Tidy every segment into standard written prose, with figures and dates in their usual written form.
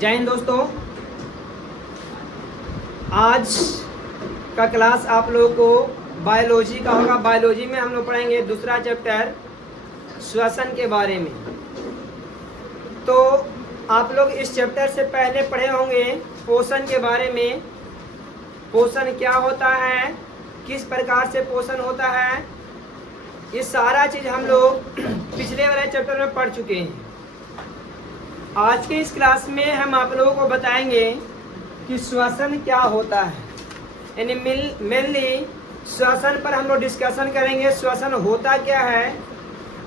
जय हिंद दोस्तों। आज का क्लास आप लोगों को बायोलॉजी का होगा। बायोलॉजी में हम लोग पढ़ेंगे दूसरा चैप्टर श्वसन के बारे में। तो आप लोग इस चैप्टर से पहले पढ़े होंगे पोषण के बारे में। पोषण क्या होता है, किस प्रकार से पोषण होता है, ये सारा चीज़ हम लोग पिछले वाले चैप्टर में पढ़ चुके हैं। आज के इस क्लास में हम आप लोगों को बताएंगे कि श्वसन क्या होता है, यानी मेनली श्वसन पर हम लोग डिस्कशन करेंगे। श्वसन होता क्या है,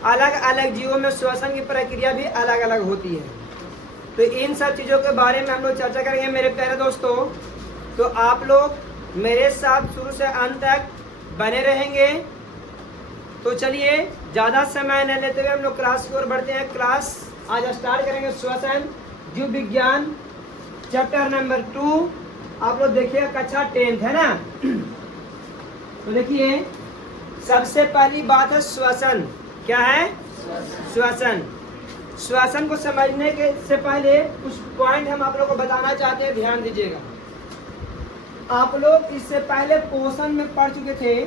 अलग अलग जीवों में श्वसन की प्रक्रिया भी अलग अलग होती है। तो इन सब चीज़ों के बारे में हम लोग चर्चा करेंगे मेरे प्यारे दोस्तों। तो आप लोग मेरे साथ शुरू से अंत तक बने रहेंगे। तो चलिए ज़्यादा समय न लेते हुए हम लोग क्लास की ओर बढ़ते हैं। क्लास आज स्टार्ट करेंगे श्वसन जीव विज्ञान चैप्टर नंबर 2। आप लोग देखिए कक्षा 10th है ना। तो देखिए सबसे पहली बात है श्वसन। क्या है? श्वसन। श्वसन को समझने के से पहले कुछ पॉइंट हम आप लोग को बताना चाहते हैं, ध्यान दीजिएगा। आप लोग इससे पहले पोषण में पढ़ चुके थे।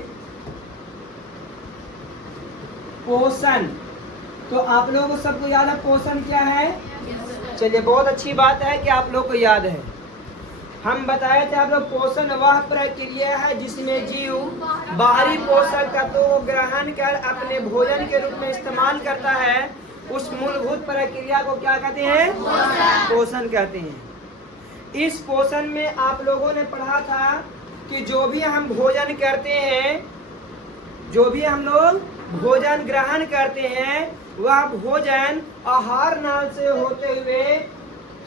पोषण तो आप लोगों को सबको याद है पोषण क्या है? चलिए बहुत अच्छी बात है कि आप लोग को याद है। हम बताए थे आप लोग पोषण वह प्रक्रिया है जिसमें जीव बाहरी पोषक तत्वों को ग्रहण कर अपने भोजन के रूप में इस्तेमाल करता है। उस मूलभूत प्रक्रिया को क्या कहते हैं? पोषण कहते हैं। इस पोषण में आप लोगों ने पढ़ा था कि जो भी हम भोजन करते हैं, जो भी हम लोग भोजन ग्रहण करते हैं, वह भोजन आहार नाल से होते हुए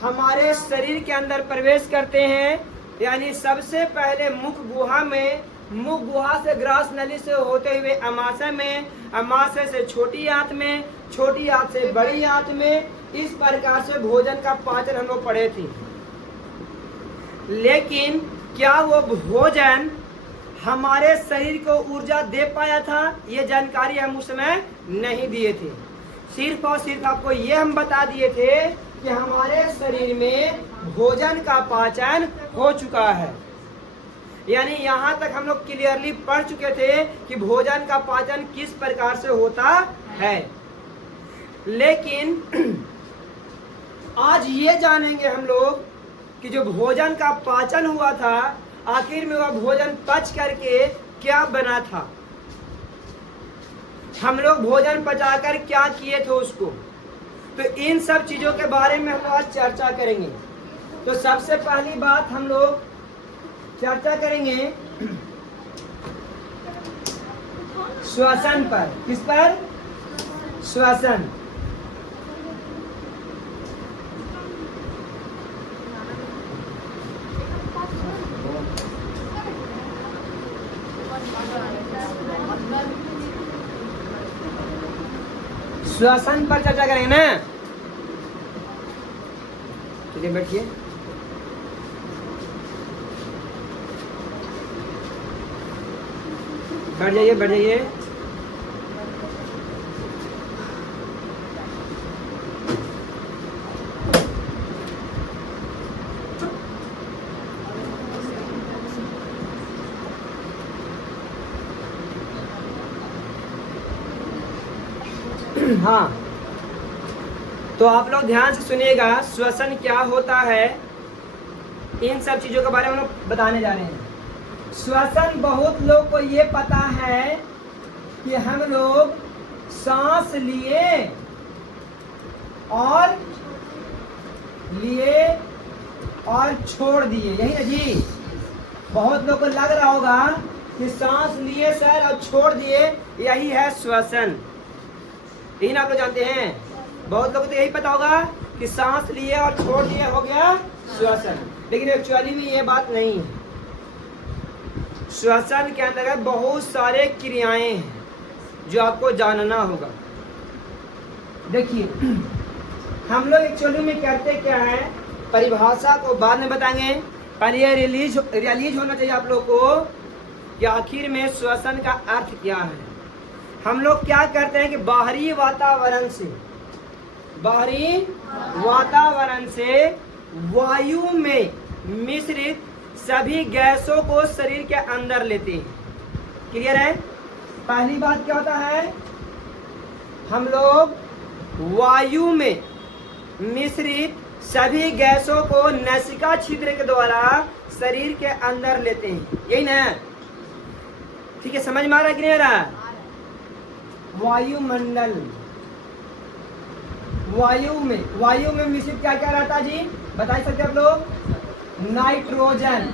हमारे शरीर के अंदर प्रवेश करते हैं। यानी सबसे पहले मुख गुहा में, मुख गुहा से ग्रास नली से होते हुए अमाशय में, अमाशय से छोटी आंत में, छोटी आंत से बड़ी आंत में, इस प्रकार से भोजन का पाचन हम लोग पढ़े थे। लेकिन क्या वो भोजन हमारे शरीर को ऊर्जा दे पाया था? ये जानकारी हम उस समय नहीं दिए थे। सिर्फ और सिर्फ आपको ये हम बता दिए थे कि हमारे शरीर में भोजन का पाचन हो चुका है। यानी यहाँ तक हम लोग क्लियरली पढ़ चुके थे कि भोजन का पाचन किस प्रकार से होता है। लेकिन आज ये जानेंगे हम लोग कि जो भोजन का पाचन हुआ था, आखिर में वह भोजन पच करके क्या बना था। हम लोग भोजन पचाकर क्या किए थे उसको। तो इन सब चीजों के बारे में हम लोग आज चर्चा करेंगे। तो सबसे पहली बात हम लोग चर्चा करेंगे श्वसन पर। किस पर? श्वसन। श्वसन पर चर्चा करेंगे ना। चलिए बैठिए। बैठ जाइए, बैठ जाइए। हाँ, तो आप लोग ध्यान से सुनिएगा श्वसन क्या होता है। इन सब चीजों के बारे में हम लोग बताने जा रहे हैं। श्वसन बहुत लोग को ये पता है कि हम लोग सांस लिए और छोड़ दिए, यही ना जी। बहुत लोग को लग रहा होगा कि सांस लिए सर और छोड़ दिए, यही है श्वसन। यही ना आप लोग जानते हैं। बहुत लोगों को तो यही पता होगा कि सांस लिए और छोड़ दिए हो गया श्वसन। लेकिन एक्चुअली में ये बात नहीं है। श्वसन के अंतर्गत बहुत सारे क्रियाएं हैं जो आपको जानना होगा। देखिए हम लोग एक्चुअली में करते क्या है, परिभाषा को बाद में बताएंगे। पहले ये रियलाइज होना चाहिए आप लोग को कि आखिर में श्वसन का अर्थ क्या है। हम लोग क्या करते हैं कि बाहरी वातावरण से वायु में मिश्रित सभी गैसों को शरीर के अंदर लेते हैं। क्लियर है? पहली बात क्या होता है, हम लोग वायु में मिश्रित सभी गैसों को नासिका छिद्र के द्वारा शरीर के अंदर लेते हैं, यही ना? ठीक है, समझ में आ रहा है कि नहीं आ रहा? वायुमंडल, वायु में मिश्रित क्या क्या रहता जी, बता सकते आप लोग? Nitrogen,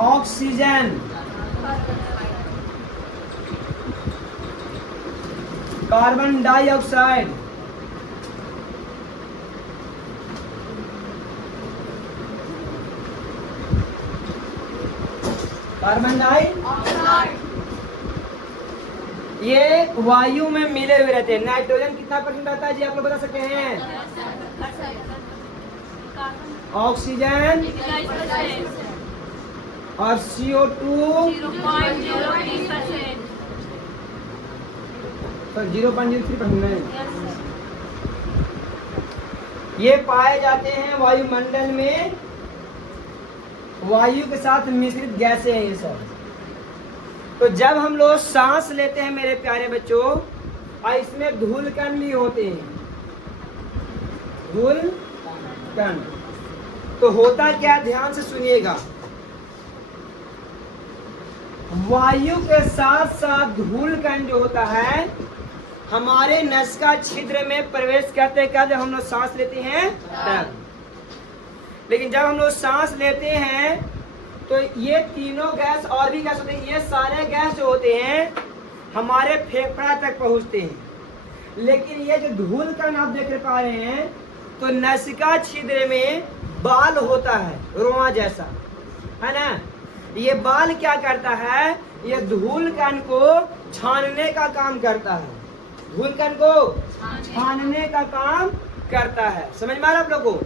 oxygen, carbon dioxide, carbon dioxide, ये वायु में मिले हुए रहते हैं। नाइट्रोजन कितना परसेंट रहता है जी, आप लोग बता सकते हैं? ऑक्सीजन और CO2 0.03%। ये पाए जाते हैं वायुमंडल में, वायु के साथ मिश्रित गैसें हैं ये सब। तो जब हम लोग सांस लेते हैं मेरे प्यारे बच्चों, और इसमें धूल कण भी होते हैं, धूल कण, तो होता क्या, ध्यान से सुनिएगा। वायु के साथ साथ धूल कण जो होता है हमारे नासिका छिद्र में प्रवेश करते क्या, जब हम लोग सांस लेते हैं तब। लेकिन जब हम लोग सांस लेते हैं तो ये तीनों गैस और भी गैस होते हैं, ये सारे गैस जो होते हैं हमारे फेफड़ा तक पहुंचते हैं। लेकिन ये जो धूल कण आप देख पा रहे हैं, तो नासिका छिद्र में बाल होता है, रोआ जैसा, है ना? ये बाल क्या करता है, ये धूल कण को छानने का काम करता है, धूल कण को छानने का काम करता है। समझ में आ रहा आप लोगों को?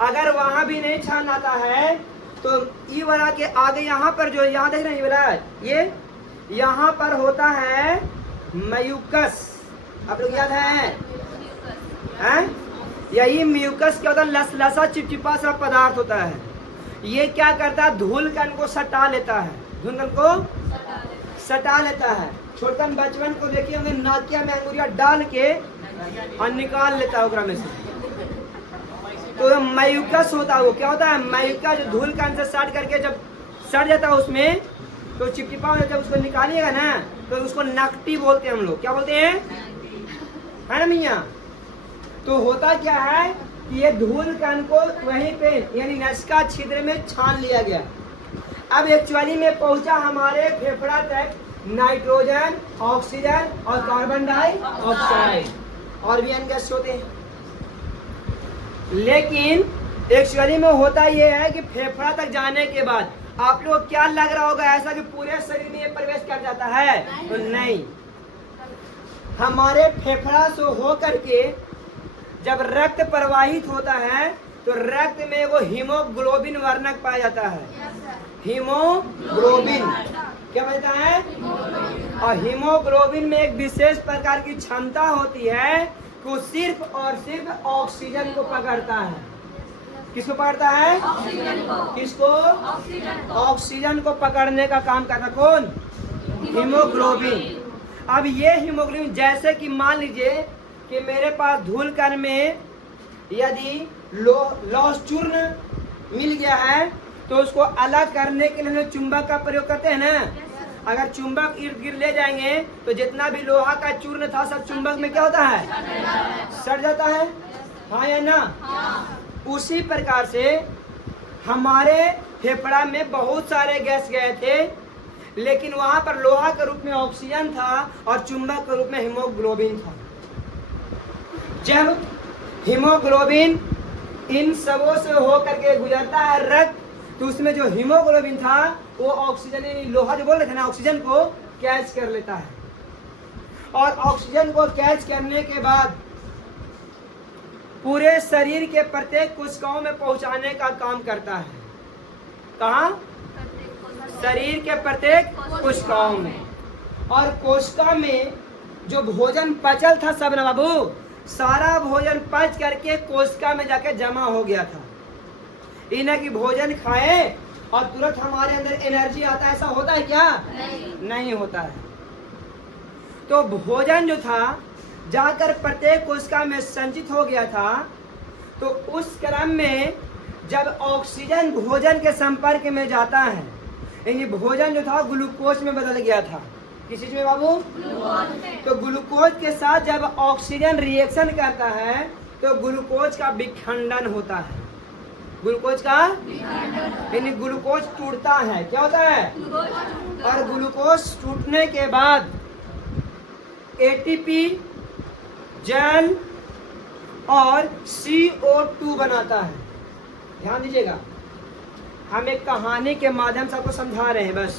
अगर वहां भी नहीं छान आता है तो ये वाला के आगे यहाँ पर जो यहाँ देख रहे हैं, ये वाला, ये यहाँ पर होता है म्यूकस, आप लोग याद है? यही म्यूकस क्या होता है, लसलसा चिपचिपा सा पदार्थ होता है। ये क्या करता है, धूल कण को सटा लेता है, धूल कण को सटा लेता है। छोटन बचपन को देखिए होंगे, नाकिया में अंगुरिया डाल के और निकाल लेता है ओकरा में से। तो म्यूकस होता है, वो क्या होता है, म्यूकस जो धूल कण से सट करके जब सट जाता है उसमें, तो चिपचिपा हो जाता है, उसको निकालिएगा ना तो उसको नकटी बोलते हैं हम लोग। क्या बोलते हैं, है ना मियाँ? तो होता क्या है कि ये धूल कण को वहीं पे यानी नासिका छिद्र में छान लिया गया। अब एक्चुअली में पहुंचा हमारे फेफड़ा तक नाइट्रोजन, ऑक्सीजन और कार्बन डाइऑक्साइड, और भी अन्य गैस होते हैं। लेकिन एक्चुअली में होता ये है कि फेफड़ा तक जाने के बाद आप लोग क्या लग रहा होगा ऐसा कि पूरे शरीर में ये प्रवेश कर जाता है? तो नहीं, हमारे फेफड़ा से हो करके जब रक्त प्रवाहित होता है तो रक्त में वो हीमोग्लोबिन वर्णक पाया जाता है। हीमोग्लोबिन क्या बनता है? और हीमोग्लोबिन में एक विशेष प्रकार की क्षमता होती है कि वो सिर्फ और सिर्फ ऑक्सीजन को पकड़ता है। किसको पकड़ता है? किसको? ऑक्सीजन को पकड़ने का काम करता कौन? हीमोग्लोबिन। अब ये हीमोग्लोबिन जैसे कि मान लीजिए कि मेरे पास धूल कण में यदि लौह चूर्ण मिल गया है तो उसको अलग करने के लिए चुंबक का प्रयोग करते हैं ना। अगर चुंबक इर्द गिर्द ले जाएंगे तो जितना भी लोहा का चूर्ण था सब चुंबक में क्या होता है? सड़ जाता है, हाँ या ना? उसी प्रकार से हमारे फेफड़ा में बहुत सारे गैस गए थे, लेकिन वहां पर लोहा के रूप में ऑक्सीजन था और चुंबक के रूप में हीमोग्लोबिन था। जब हीमोग्लोबिन इन सबों से होकर के गुजरता है रक्त, तो उसमें जो हीमोग्लोबिन था वो ऑक्सीजन यानी लोहा जो बोल रहे थे ना, ऑक्सीजन को कैच कर लेता है। और ऑक्सीजन को कैच करने के बाद पूरे शरीर के प्रत्येक कोशिकाओं में पहुंचाने का काम करता है। कहाँ? शरीर के प्रत्येक कोशिकाओं में। और कोशिका में जो भोजन पचल था सब ना बाबू, सारा भोजन पच करके कोशिका में जाके जमा हो गया था। इन्हें कि भोजन खाए और तुरंत हमारे अंदर एनर्जी आता है, ऐसा होता है क्या? नहीं होता है। तो भोजन जो था जाकर प्रत्येक कोशिका में संचित हो गया था। तो उस क्रम में जब ऑक्सीजन भोजन के संपर्क में जाता है, यानी भोजन जो था ग्लूकोज में बदल गया था। किस चीज में बाबू? तो ग्लूकोज के साथ जब ऑक्सीजन रिएक्शन करता है तो ग्लूकोज का विखंडन होता है। ग्लूकोज का यानी ग्लूकोज टूटता है। क्या होता है? और ग्लूकोज टूटने के बाद एटीपी जल और CO2 बनाता है। ध्यान दीजिएगा, हम एक कहानी के माध्यम से आपको समझा रहे हैं। बस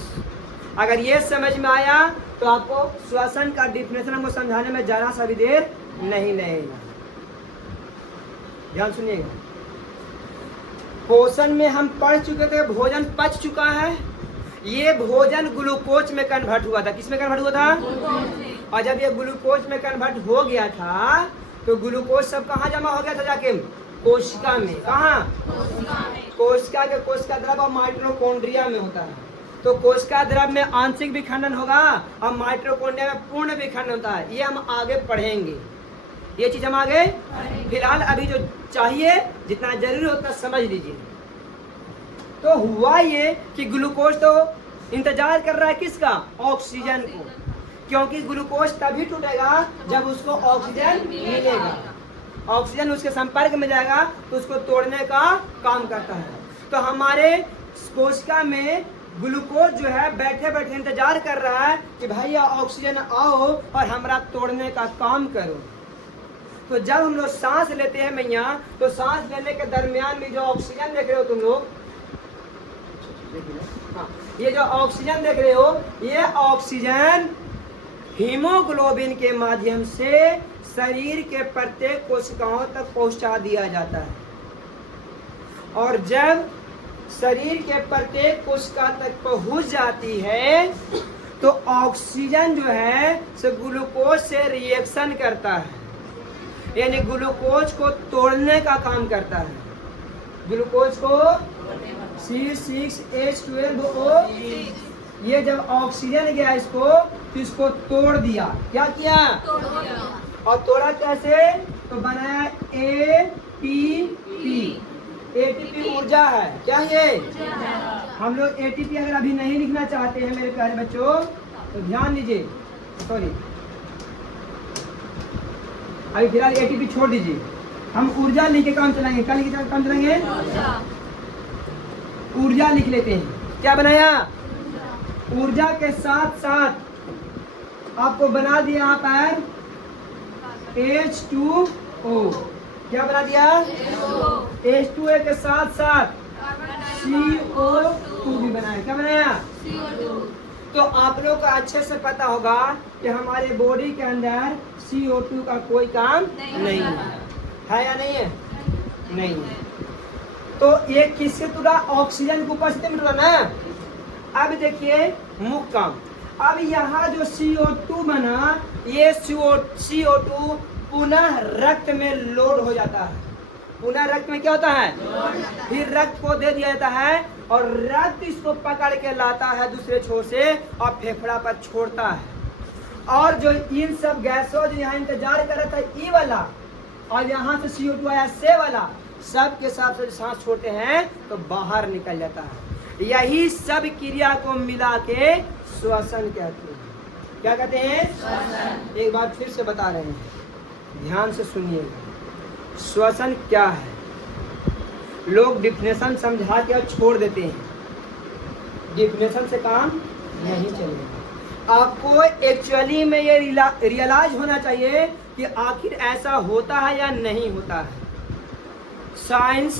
अगर ये समझ में आया तो आपको श्वसन का डिफिनेशन हमको समझाने में जरा सा भी देर नहीं लगेगा। ध्यान सुनिएगा, पोषण में हम पढ़ चुके थे, भोजन पच चुका है, ये भोजन ग्लूकोज में कन्वर्ट हुआ था। किस में कन्वर्ट हुआ था? और जब ये ग्लूकोज में कन्वर्ट हो गया था तो ग्लूकोज सब कहाँ जमा हो गया था? जाके कोशिका में। कहाँ? कोशिका के कोशिका द्रव और माइटोकॉन्ड्रिया में होता है। तो कोशिका द्रव में आंशिक विखंडन होगा और माइटोकॉन्ड्रिया में पूर्ण विखंडन होता है। ये हम आगे पढ़ेंगे, ये चीज हम आगे। फिलहाल अभी जो चाहिए, जितना जरूरी उतना समझ लीजिए। तो हुआ ये कि ग्लूकोज तो इंतजार कर रहा है किसका? ऑक्सीजन को, क्योंकि ग्लूकोज तभी टूटेगा जब उसको ऑक्सीजन मिलेगा। ऑक्सीजन उसके संपर्क में जाएगा तो उसको तोड़ने का काम करता है। तो हमारे कोशिका में ग्लूकोज जो है बैठे बैठे इंतजार कर रहा है कि भैया ऑक्सीजन आओ और हमरा तोड़ने का काम करो। तो जब हम लोग सांस लेते हैं मैया, तो सांस लेने के दरमियान में जो ऑक्सीजन देख रहे हो तुम लोग, हाँ, ये जो ऑक्सीजन देख रहे हो, ये ऑक्सीजन हीमोग्लोबिन के माध्यम से शरीर के प्रत्येक कोशिकाओं तक पहुंचा दिया जाता है। और जब शरीर के प्रत्येक कोशिका तक पहुंच जाती है तो ऑक्सीजन जो है से ग्लूकोज से रिएक्शन करता है, यानी ग्लूकोज को तोड़ने का काम करता है। ग्लूकोज को C6H12O, ये जब ऑक्सीजन गया इसको तो इसको तोड़ दिया। क्या किया? और तोड़ा कैसे? तो बनाया ATP। ATP ऊर्जा है। क्या ये? हम लोग ATP अगर अभी नहीं लिखना चाहते हैं मेरे प्यारे बच्चों तो ध्यान दीजिए, सॉरी अभी फिलहाल ATP छोड़ दीजिए, हम ऊर्जा लिख के काम चलाएंगे। कल लिख के काम चलाएंगे, ऊर्जा लिख लेते हैं। क्या बनाया? ऊर्जा के साथ साथ आपको बना दिया यहाँ पर H2O। क्या बना दिया? H2O के साथ साथ CO2 भी बनाया। क्या बनाया? तो आप लोग को अच्छे से पता होगा कि हमारे बॉडी के अंदर CO2 का कोई काम नहीं है या नहीं है? नहीं है। तो ये किससे टूटा? ऑक्सीजन की उपस्थिति में टूटा ना। अब देखिए मुख्य काम, अब यहाँ जो CO2 बना, ये CO2 पुनः रक्त में लोड हो जाता है। पुनः रक्त में क्या होता है? फिर रक्त को दे दिया जाता है और रक्त इसको पकड़ के लाता है दूसरे छोर से और फेफड़ा पर छोड़ता है। और जो इन सब गैसों जो यहाँ इंतजार कर रहा था ई वाला, और यहाँ से CO2 आया से वाला, सब के साथ सांस छोड़ते हैं तो बाहर निकल जाता है। यही सब क्रिया को मिला के श्वसन कहते हैं। क्या कहते हैं? श्वसन। एक बार फिर से बता रहे हैं, ध्यान से सुनिएगा। श्वसन क्या है? लोग डिफिनेशन समझा के और छोड़ देते हैं। डिफिनेशन से काम नहीं चलेगा। आपको एक्चुअली में ये रियलाइज होना चाहिए कि आखिर ऐसा होता है या नहीं होता है। साइंस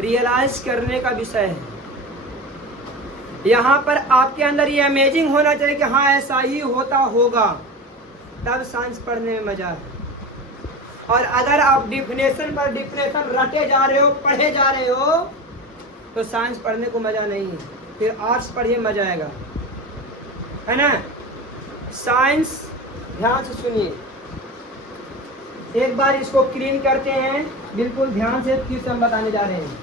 रियलाइज करने का विषय है। यहाँ पर आपके अंदर ये अमेजिंग होना चाहिए कि हाँ ऐसा ही होता होगा, तब साइंस पढ़ने में मजा है। और अगर आप डिफिनेशन पर डिफिनेशन रटे जा रहे हो, पढ़े जा रहे हो, तो साइंस पढ़ने को मजा नहीं है। फिर आर्ट्स पढ़िए, मजा आएगा, है ना। साइंस ध्यान से सुनिए, एक बार इसको क्लीन करते हैं बिल्कुल ध्यान से, फिर से हम बताने जा रहे हैं।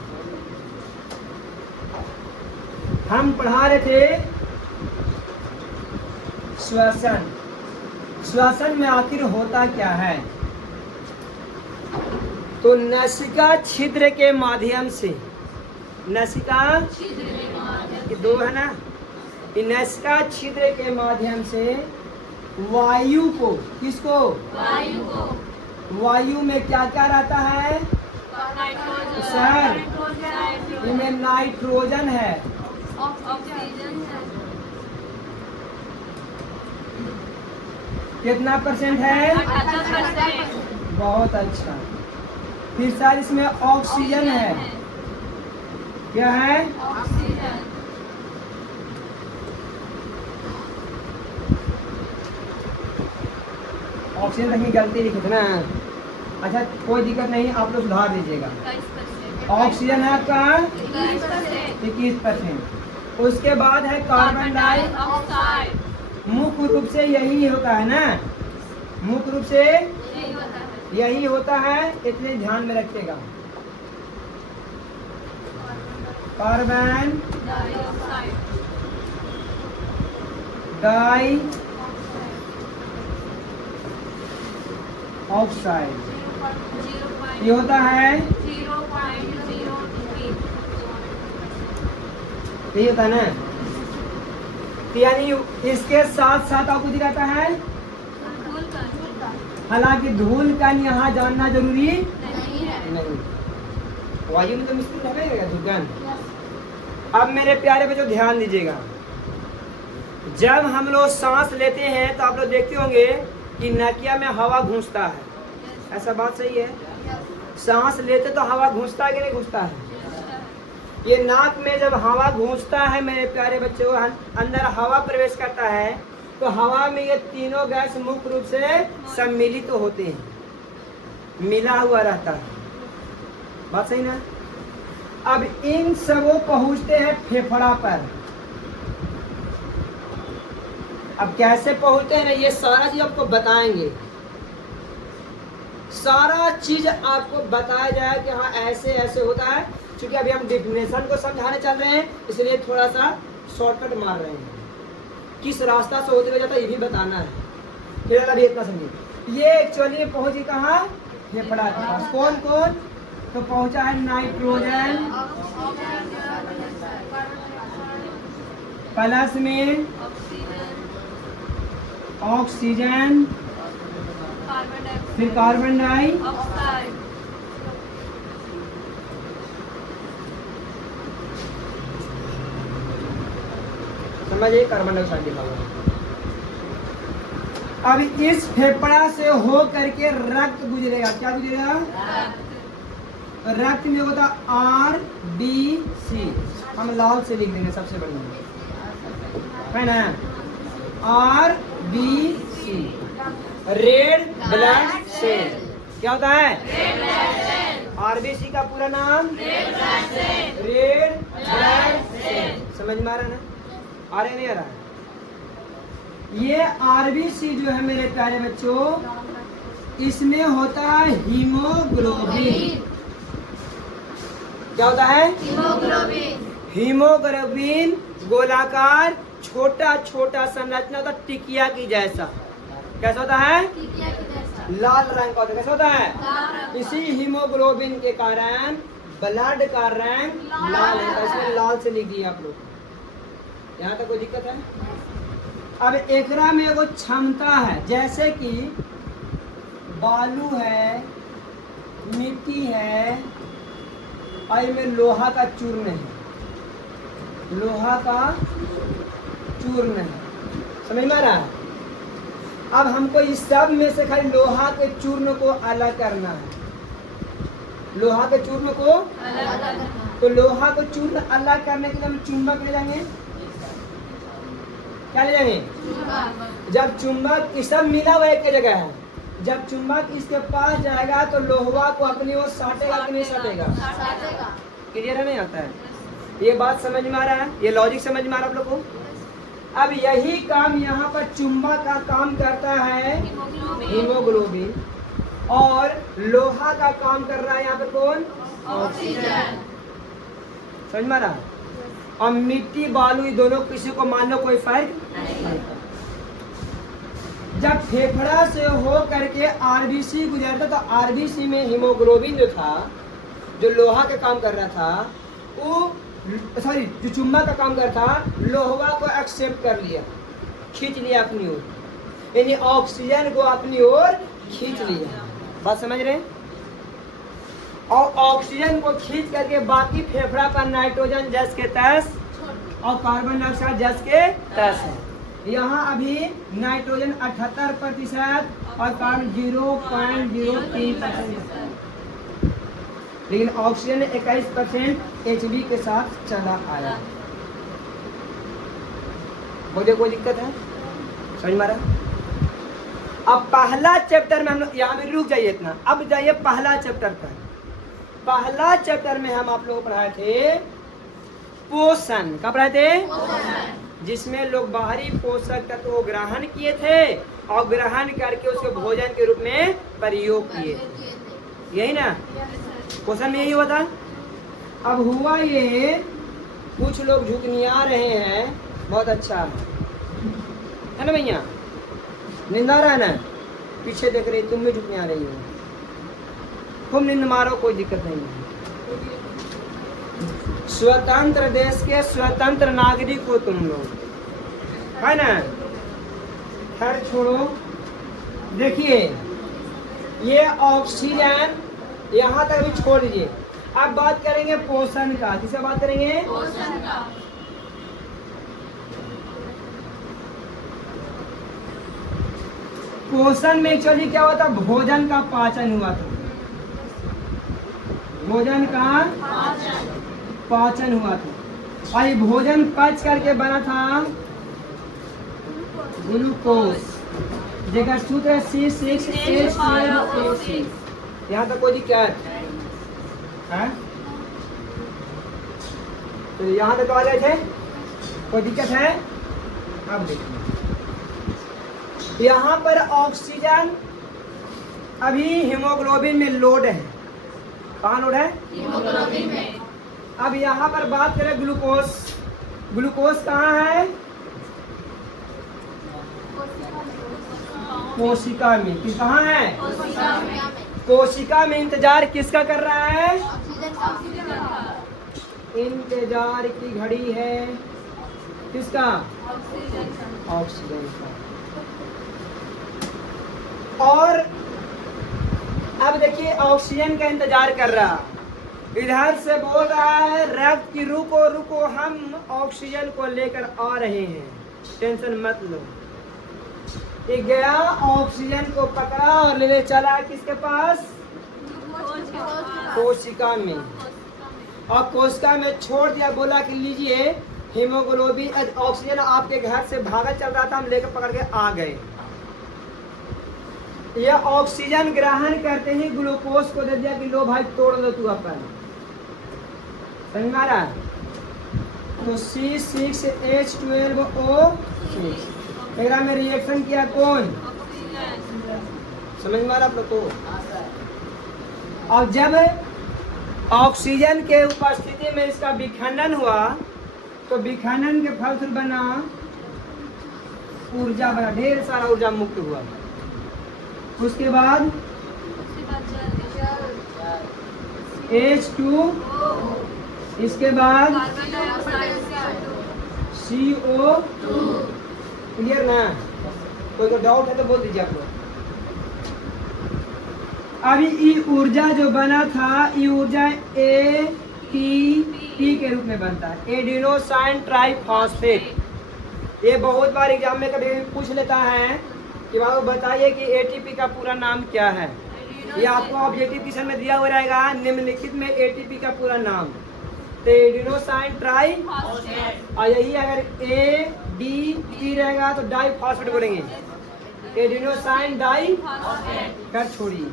हम पढ़ा रहे थे श्वसन। श्वसन में आखिर होता क्या है? तो नसिका छिद्र के माध्यम से, नसिका ये दो है ना, नसिका छिद्र के माध्यम से वायु को, किसको? वायु को। वायु में क्या क्या रहता है सर? इनमें नाइट्रोजन है, ऑक्सीजन है। कितना परसेंट है? 78%। बहुत अच्छा। फिर सर इसमें ऑक्सीजन है, क्या है? ऑक्सीजन। ऑक्सीजन तक गलती लिखी थी ना। अच्छा कोई दिक्कत नहीं, आप लोग सुधार दीजिएगा। ऑक्सीजन है आपका 21%। उसके बाद है कार्बन डाइऑक्साइड। मुख्य रूप से यही होता है ना, मुख्य रूप से यही होता है, इतने ध्यान में रखिएगा। कार्बन डाइऑक्साइड ये होता है 0.03, यही होता है ना। यानी इसके साथ साथ आपको दिखाता है, हालांकि धूल का यहाँ जानना जरूरी नहीं। वायु में तो मिश्रित रहेगा धूल। अब मेरे प्यारे बच्चों ध्यान दीजिएगा, जब हम लोग सांस लेते हैं तो आप लोग देखते होंगे कि नाकिया में हवा घुसता है, ऐसा बात सही है? सांस लेते तो हवा घुसता है कि नहीं घुसता है? ये नाक में जब हवा घुसता है मेरे प्यारे बच्चों, अंदर हवा प्रवेश करता है, तो हवा में ये तीनों गैस मुख्य रूप से सम्मिलित तो होते हैं, मिला हुआ रहता है, बात सही ना? अब इन सबों पहुंचते हैं फेफड़ा पर। अब कैसे पहुंचते हैं ना, ये सारा चीज आपको बताएंगे, सारा चीज आपको बताया जाए कि हाँ ऐसे ऐसे होता है। क्योंकि अभी हम डेफिनेशन को समझाने चल रहे हैं, इसलिए थोड़ा सा शॉर्टकट मार रहे हैं, किस रास्ता से होते हुए जाता है ये भी बताना है। फिर अभी इतना समझिए, ये एक्चुअली पहुंची कहाँ? फेफड़ा के पास। कौन कौन? तो पहुंचा है नाइट्रोजन, प्लस में ऑक्सीजन, फिर कार्बन डाइऑक्साइड, समझिए कार्बन डाइऑक्साइड लिखा हुआ। अब इस फेफड़ा से हो करके रक्त गुजरेगा, क्या गुजरेगा? रक्त में होता RBC, हम लाल से लिख देंगे सबसे बढ़िया है ना, RBC रेड ब्लड सेल। क्या होता है? RBC का पूरा नाम रेड ब्लड सेल। समझ में आ रहा है ना? आ रहा नहीं आ रहा है? ये RBC जो है मेरे प्यारे बच्चों, इसमें होता है हीमोग्लोबिन। क्या होता है? हीमोग्लोबिन। हीमोग्लोबिन गोलाकार छोटा छोटा संरचना होता है, टिकिया की जैसा। कैसा होता है? लाल रंग का होता है। कैसा होता है? इसी हीमोग्लोबिन के कारण ब्लड का रंग लाल है, इसमें लाल से लिख दिया आप लोग। यहाँ तक कोई दिक्कत है? अब एकरा में एगो क्षमता है, जैसे कि बालू है, मिट्टी है, और इनमें लोहा का चूर्ण है, लोहा का चूर्ण है। समझ में आ रहा है? अब हमको इस सब में से खाली लोहा के चूर्ण को अलग करना है, लोहा के चूर्ण को अलग करना। तो लोहा को चूर्ण अलग करने के लिए हम चुंबक ले जाएंगे। क्या ले जाएंगे? जब चुंबक इस सब मिला हुआ एक जगह है, जब चुंबक इसके पास जाएगा तो लोहा को अपनी ओर साटेगा कि नहीं साटेगा? क्लियर है? नहीं आता है? ये बात समझ में आ रहा है? ये लॉजिक समझ में आ रहा है आप लोग को? अब यही काम यहाँ पर चुंबक का काम करता है हीमोग्लोबिन, और लोहा का काम कर रहा है यहाँ पर कौन? ऑक्सीजन। समझ में आ रहा? और मिट्टी बालू ये दोनों किसी को मान लो कोई फर्क नहीं। जब फेफड़ा से हो करके आरबीसी गुजरता तो आरबीसी में हीमोग्लोबिन जो था, जो लोहा का काम कर रहा था, वो सॉरी जो चुंबक का काम कर रहा था, लोहा को एक्सेप्ट कर लिया, खींच लिया अपनी ओर, यानी ऑक्सीजन को अपनी ओर खींच लिया। बात समझ रहे? और ऑक्सीजन को खींच करके बाकी फेफड़ा पर नाइट्रोजन जस के तस और कार्बन डाइऑक्साइड जस के तस है। यहाँ अभी नाइट्रोजन 78% और कार्बन 0.03%, लेकिन ऑक्सीजन 21% HB के साथ चला आया। मुझे कोई दिक्कत है? समझ मारा? अब पहला चैप्टर में हम लोग यहाँ में रुक जाइए इतना, अब जाइए पहला चैप्टर पर। पहला चैप्टर में हम आप लोगों को पढ़ाए थे पोषण। क्या पढ़ाए थे? जिसमें लोग बाहरी पोषक तत्व को ग्रहण किए थे और ग्रहण करके उसको भोजन के रूप में प्रयोग किए थे, यही ना? पोषण में यही हुआ था। अब हुआ ये, कुछ लोग झुकनिया रहे हैं, बहुत अच्छा है ना भैया? निंदा रहा है ना? पीछे देख रही, तुम भी झुकनिया रही हो, खूब नींद मारो, कोई दिक्कत नहीं है। स्वतंत्र देश के स्वतंत्र नागरिक हो तुम लोग, है ना? खैर छोड़ो, देखिए ये ऑक्सीजन यहाँ तक भी छोड़ दीजिए। अब बात करेंगे पोषण का। किससे बात करेंगे? पोषण का। पोषण में एक्चुअली क्या हुआ था? भोजन का पाचन हुआ था, भोजन का पाचन हुआ था, और ये भोजन पच करके बना था ग्लूकोज, जगह सूत्र C6H12O6। यहाँ तक कोई दिक्कत है? तो यहाँ तक तो आ गए थे, कोई दिक्कत है? अब देखिए यहाँ पर ऑक्सीजन अभी हीमोग्लोबिन में लोड है। कहाँ लोड है? हीमोग्लोबिन में। अब यहाँ पर बात करें ग्लूकोज, ग्लूकोज कहाँ है? कोशिका में। कि कहाँ है? कोशिका में। इंतजार किसका कर रहा है? इंतजार की घड़ी है किसका? ऑक्सीजन का। और अब देखिए ऑक्सीजन का इंतजार कर रहा, इधर से बोल रहा है रक्त की रुको रुको, हम ऑक्सीजन को लेकर आ रहे हैं, टेंशन मत लो। ये गया ऑक्सीजन को पकड़ा और ले चला किसके पास? कोशिका में। और कोशिका में छोड़ दिया, बोला कि लीजिए हीमोग्लोबिन, ऑक्सीजन आपके घर से भागा चल रहा था, हम लेकर पकड़ के आ गए। यह ऑक्सीजन ग्रहण करते ही ग्लूकोज को दे दिया कि लो भाई तोड़ लो तू अपन। समझ में आ रहा? तो C6H12O6 में रिएक्शन किया कौन? समझ में आ रहा आप लोग को? और जब ऑक्सीजन के उपस्थिति में इसका विखंडन हुआ तो विखंडन के फलस्वरूप बना ऊर्जा, बना ढेर सारा ऊर्जा मुक्त हुआ। उसके बाद H2, इसके बाद CO2। क्लियर ना? कोई डाउट है तो बोल दीजिए आप लोग। अभी ये ऊर्जा जो बना था, ये ऊर्जा ATP के रूप में बनता है, एडिनोसाइन ट्राइफॉस्फेट। ये बहुत बार एग्जाम में कभी पूछ लेता है कि बाबू बताइए कि ATP का पूरा नाम क्या है। ये आपको ऑब्जेक्टिव क्वेश्चन में दिया हुआ रहेगा, निम्नलिखित में ATP का पूरा नाम। तो एडिनोसाइन ट्राई, और यही अगर ADP रहेगा तो डाई फॉस्फेट बोलेंगे, एडिनोसाइन डाई। कर छोड़िए,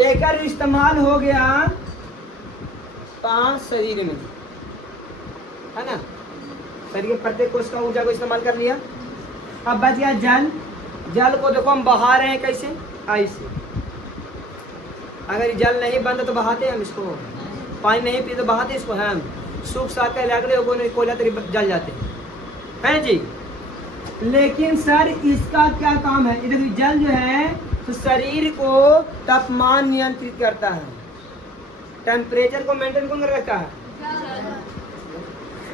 एक इस्तेमाल हो गया 5 शरीर में, है ना? शरीर के प्रत्येक कोशिका ऊर्जा को इस्तेमाल कर लिया। अब बच गया जल। जल को देखो हम बहा रहे हैं कैसे, ऐसे। अगर जल नहीं बनता तो बहाते हम इसको, पानी नहीं पी तो बहाते इसको हम, सूख साख कर लकड़े कोयला तक जल जाते हैं जी। लेकिन सर इसका क्या काम है? देखिए जल जो है तो शरीर को तापमान नियंत्रित करता है, टेम्परेचर को मेंटेन कौन रखता है?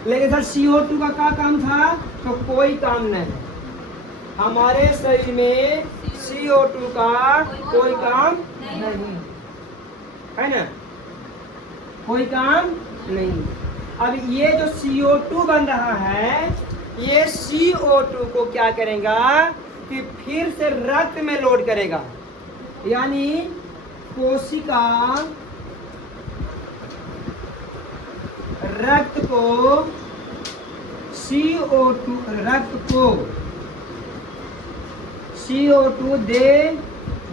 लेकिन सर CO2 का क्या काम था? तो कोई काम नहीं। हमारे शरीर में CO2 का कोई काम नहीं है ना, कोई काम नहीं। अब ये जो CO2 बन रहा है, ये CO2 को क्या करेगा कि फिर से रक्त में लोड करेगा, यानी कोशिका रक्त को CO2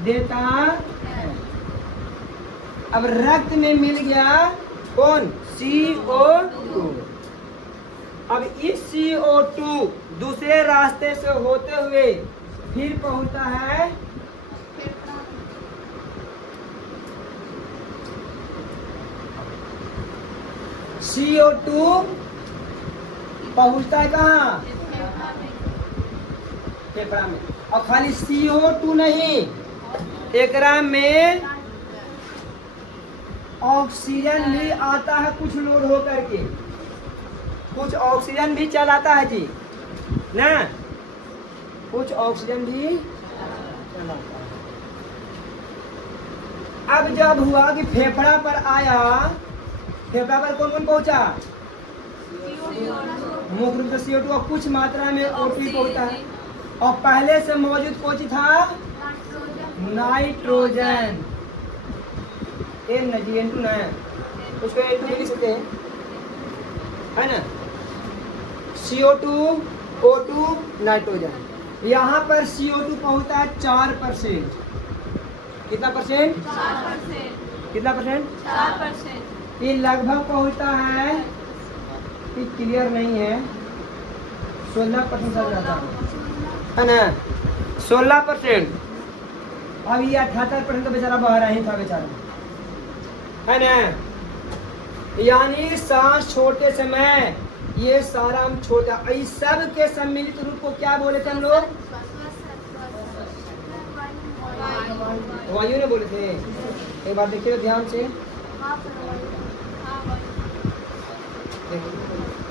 देता है। अब रक्त में मिल गया कौन? CO2। अब इस CO2 दूसरे रास्ते से होते हुए फिर पहुंचता है CO2 पहुंचता है कहाँ? फेफड़ा में। और खाली CO2 नहीं, एकरा में ऑक्सीजन भी आता है कुछ लोड होकर के, कुछ ऑक्सीजन भी चलाता है जी ना, कुछ ऑक्सीजन भी चलाता है। अब जब हुआ कि फेफड़ा पर आया, फेफड़ा पर कौन कौन पहुंचा? मुख्य रूप से CO2 और कुछ मात्रा में O2 पहुंचता है। और पहले से मौजूद कौन सी था? नाइट्रोजन। N2 ना है, उसको N2 भी लिख सकते हैं, है ना। CO2, O2, nitrogen. यहाँ पर CO2 पहुंचता है 4%। कितना परसेंट? 4%। कितना परसेंट? 4%। ये लगभग पहुंचता है, ये क्लियर नहीं है, 16% तक जाता है ना, 16%। अब ये 78% तो बेचारा बाहर ही था बेचारा, है ना। यानी सांस छोड़ते समय ये सारा हम छोटा, इस सब के सम्मिलित रूप को क्या बोले थे हम लोग? वायु ने बोले थे। एक बार देखिए ध्यान से,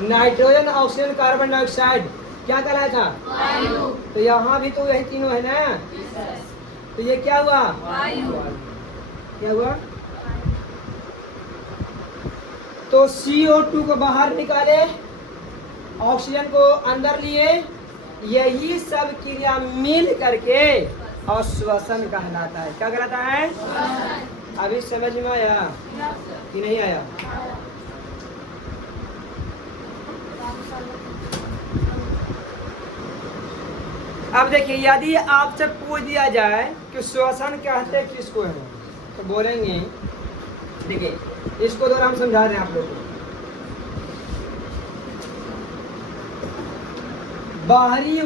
नाइट्रोजन, ऑक्सीजन, कार्बन डाइऑक्साइड क्या कहलाया था? वायु। तो यहाँ भी तो यही तीनों है ना, तो ये क्या हुआ? वायु। क्या हुआ? तो CO2 को बाहर निकाले, ऑक्सीजन को अंदर लिए, यही सब क्रिया मिल करके और श्वसन कहलाता है। क्या कहलाता है? अभी समझ में आया कि नहीं आया? अब देखिए, यदि आपसे पूछ दिया जाए कि श्वसन कहते किसको है, तो बोलेंगे, देखिए इसको तो हम समझा रहे हैं आप लोगों को। बाहरी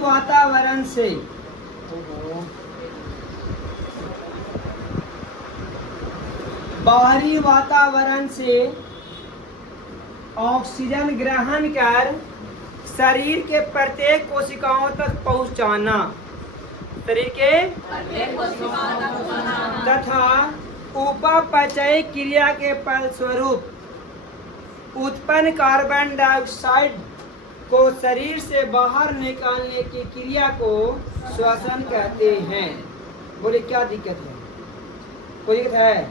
वातावरण से ऑक्सीजन ग्रहण कर शरीर के प्रत्येक कोशिकाओं तक पहुंचाना, शरीर के प्रत्येक कोशिकाओं तक पहुंचाना, तथा उपापचय क्रिया के फलस्वरूप उत्पन्न कार्बन डाइऑक्साइड को शरीर से बाहर निकालने की क्रिया को श्वसन कहते हैं। बोले क्या दिक्कत है? कोई दिक्कत है?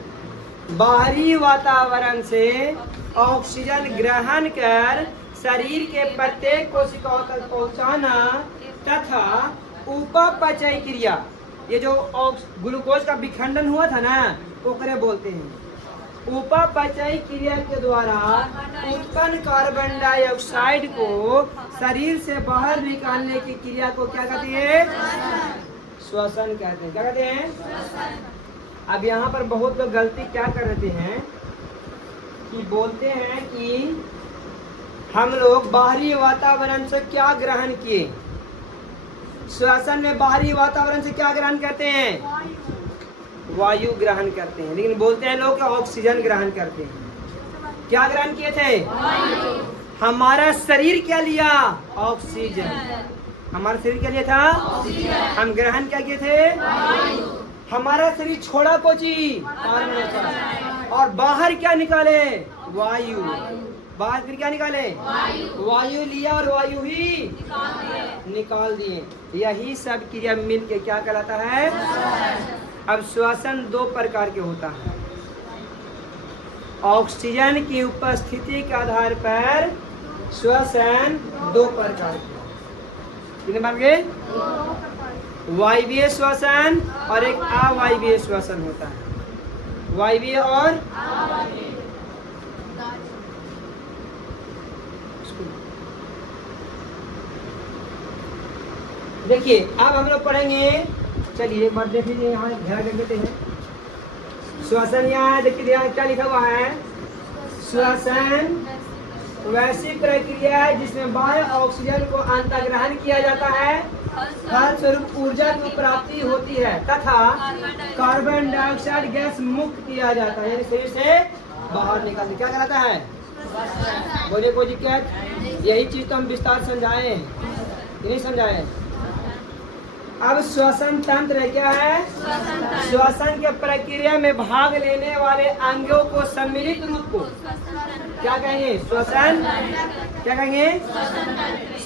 बाहरी वातावरण से ऑक्सीजन ग्रहण कर शरीर के प्रत्येक कोशिकाओं तक पहुंचाना तथा उपापचय क्रिया, ये जो ग्लूकोज का विखंडन हुआ था ना, ओकरे बोलते हैं। उपापचय क्रिया के द्वारा उत्पन्न कार्बन डाइऑक्साइड को शरीर से बाहर निकालने की क्रिया को क्या कहते हैं? श्वसन कहते हैं। क्या कहते हैं? अब यहाँ पर बहुत लोग गलती क्या कर रहे हैं कि बोलते हैं कि हम लोग बाहरी वातावरण से क्या ग्रहण किए? श्वसन में बाहरी वातावरण से क्या ग्रहण करते हैं? वायु ग्रहण करते हैं, लेकिन बोलते हैं लोग कि ऑक्सीजन ग्रहण करते हैं। क्या ग्रहण किए थे? हमारा शरीर क्या लिया? ऑक्सीजन। हमारा शरीर क्या लिया था? हम ग्रहण क्या किए थे? हमारा शरीर छोड़ा को चीज और बाहर क्या निकाले? वायु। बाहर फिर क्या निकाले? वायु लिया और वायु ही निकाल दिए। यही सब क्रिया मिल के क्या कहलाता है? अब श्वसन दो प्रकार के होता है। ऑक्सीजन की उपस्थिति के आधार पर श्वसन दो प्रकार के। कितने बार गए? वायवीय श्वसन और एक अवायवीय श्वसन होता है। वायवीय और देखिए अब हम लोग पढ़ेंगे। चलिए एक बार देख लीजिए, यहाँ ध्यान रख देते हैं। श्वसन यहाँ देखिए, यहाँ क्या लिखा हुआ है? श्वसन वैसी प्रक्रिया है जिसमें बाह्य ऑक्सीजन को अंतर्ग्रहण किया जाता है, फलस्वरूप ऊर्जा की प्राप्ति होती है तथा कार्बन डाइऑक्साइड गैस मुक्त किया जाता है, यानी शरीर से बाहर निकालते। क्या कहलाता है? बोलिए कोई दिक्कत? यही चीज तो हम विस्तार समझाए, नहीं समझाए? अब श्वसन तंत्र क्या है? श्वसन के प्रक्रिया में भाग लेने वाले अंगों को सम्मिलित रूप को क्या कहेंगे? श्वसन। क्या कहेंगे?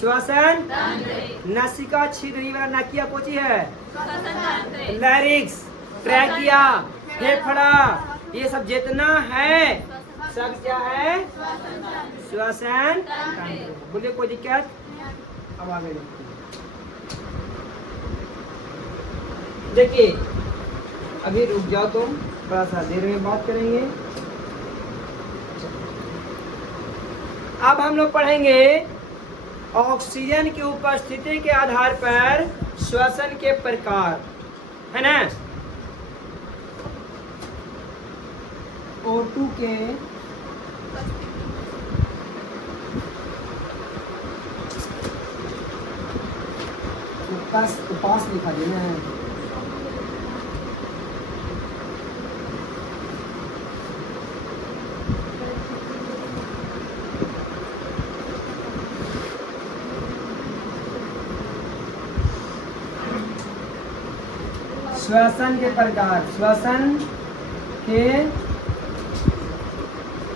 श्वसन। नासिका छिद्री वाला नाकिया कोची है? लैरिक्स, ट्रैकिया, फेफड़ा, ये सब जितना है सब क्या है? श्वसन। बोलिए कोई दिक्कत? अब आगे देखिए, अभी रुक जाओ तुम, थोड़ा सा देर में बात करेंगे। अब हम लोग पढ़ेंगे ऑक्सीजन की उपस्थिति के आधार पर श्वसन के प्रकार, है ना? O2 के पास लिखा देना है। श्वसन के प्रकार, श्वसन के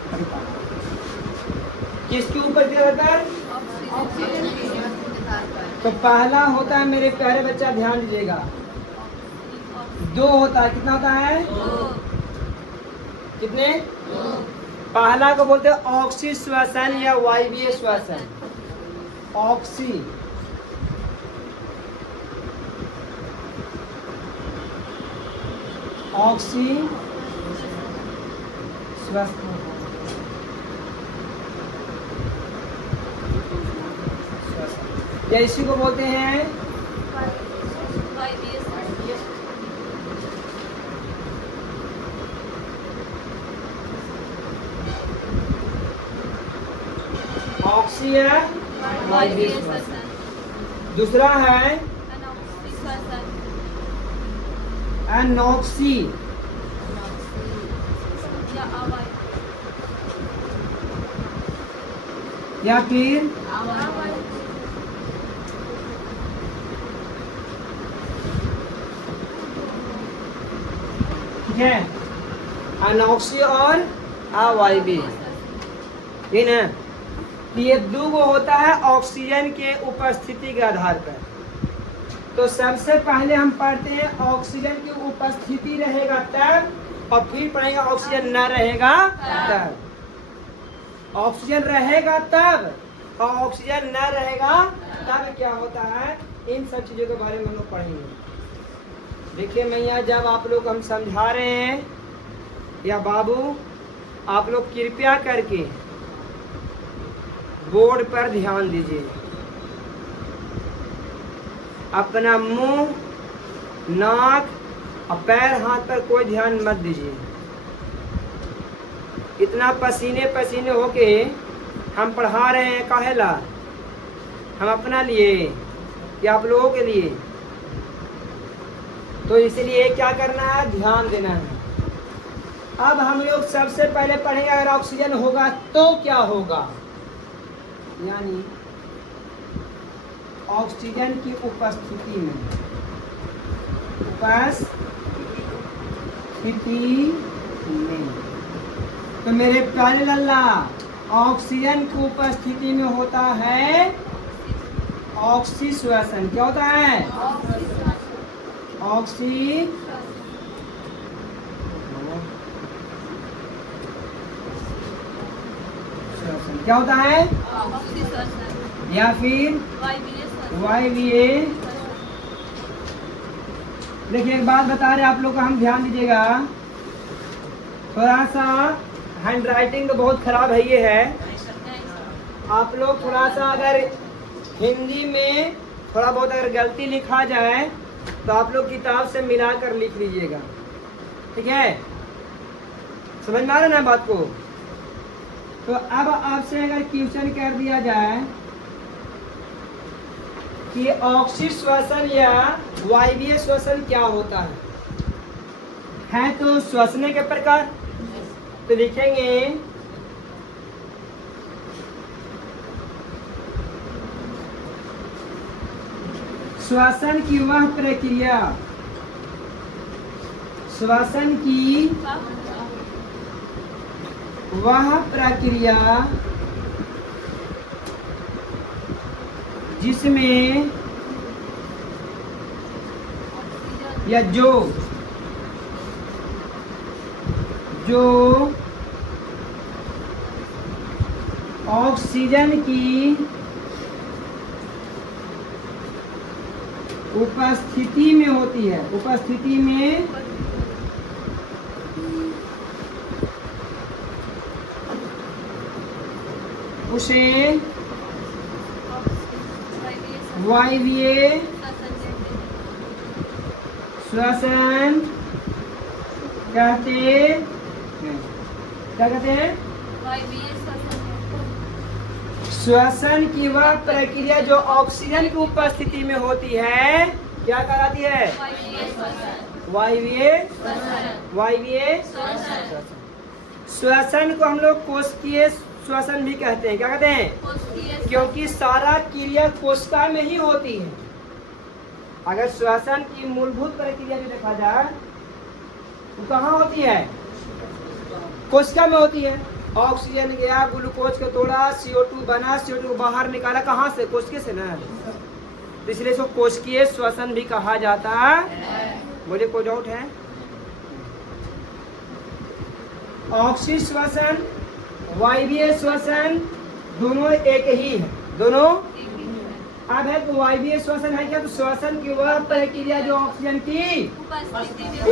प्रकार किसके ऊपर दिया जाता है? तो पहला होता है, मेरे प्यारे बच्चा ध्यान दीजिएगा, दो होता है। कितना होता है? कितने? पहला को बोलते हैं ऑक्सी श्वसन या वायवीय श्वसन। ऑक्सी ऑक्सी श्वसन, या इसी को बोलते हैं ऑक्सी या वायवीय श्वसन। दूसरा है एनॉक्सी या फिर ठीक है, एनॉक्सी और अवायवीय, ये ना। ये दो होता है ऑक्सीजन के उपस्थिति के आधार पर। तो सबसे पहले हम पढ़ते हैं ऑक्सीजन की उपस्थिति रहेगा तब, और फिर पढ़ेंगे ऑक्सीजन न रहेगा तब। ऑक्सीजन रहेगा तब और ऑक्सीजन न रहेगा तब क्या होता है, इन सब चीजों के बारे में हम लोग पढ़ेंगे। देखिए मैया, जब आप लोग हम समझा रहे हैं या बाबू, आप लोग कृपया करके बोर्ड पर ध्यान दीजिए। अपना मुंह, नाक और पैर हाथ पर कोई ध्यान मत दीजिए। इतना पसीने पसीने होके हम पढ़ा रहे हैं काहेला, हम अपना लिए कि आप लोगों के लिए। तो इसलिए क्या करना है, ध्यान देना है। अब हम लोग सबसे पहले पढ़ेंगे अगर ऑक्सीजन होगा तो क्या होगा, यानी ऑक्सीजन की उपस्थिति में, तो मेरे प्यारे लल्ला ऑक्सीजन की उपस्थिति में होता है ऑक्सीश्वसन। क्या होता है, ऑक्सीश्वसन। क्या होता है, या फिर वायवीय। देखिए एक बात बता रहे आप लोग को, हम ध्यान दीजिएगा। थोड़ा सा हैंड राइटिंग तो बहुत खराब है, ये है। आप लोग थोड़ा सा अगर हिंदी में थोड़ा बहुत अगर गलती लिखा जाए तो आप लोग किताब से मिलाकर लिख लीजिएगा, ठीक है? समझ में आ रहा है ना बात को? तो अब आपसे अगर क्वेश्चन कर दिया जाए कि ऑक्सीश्वसन या वायवीय श्वसन क्या होता है तो श्वसने के प्रकार, तो लिखेंगे श्वसन की वह प्रक्रिया, श्वसन की वह प्रक्रिया जिसमें या जो ऑक्सीजन की उपस्थिति में होती है, उपस्थिति में उसे वायवीय श्वसन कहते हैं। क्या कहते हैं? श्वसन की वह प्रक्रिया जो ऑक्सीजन की उपस्थिति में होती है, क्या कहलाती है? वायवीय श्वसन को हम लोग कोशिकीय श्वसन भी कहते हैं। क्या कहते हैं? क्योंकि सारा क्रिया कोशिका में ही होती है। अगर श्वसन की मूलभूत प्रक्रिया जो देखा जाए वो कहाँ होती है? कोशिका में होती है। ऑक्सीजन गया, ग्लूकोज को तोड़ा, CO2 बना, CO2 को बाहर निकाला, कहाँ से? कोशिका से ना। तो इसलिए इसको कोशिकीय श्वसन भी कहा जाता है। बोले कोई डाउट है? ऑक्सी श्वसन, वायवीय श्वसन दोनों एक ही है, दोनों। अब है तो वायवीय श्वसन है क्या? तो श्वसन की वह प्रक्रिया जो ऑक्सीजन की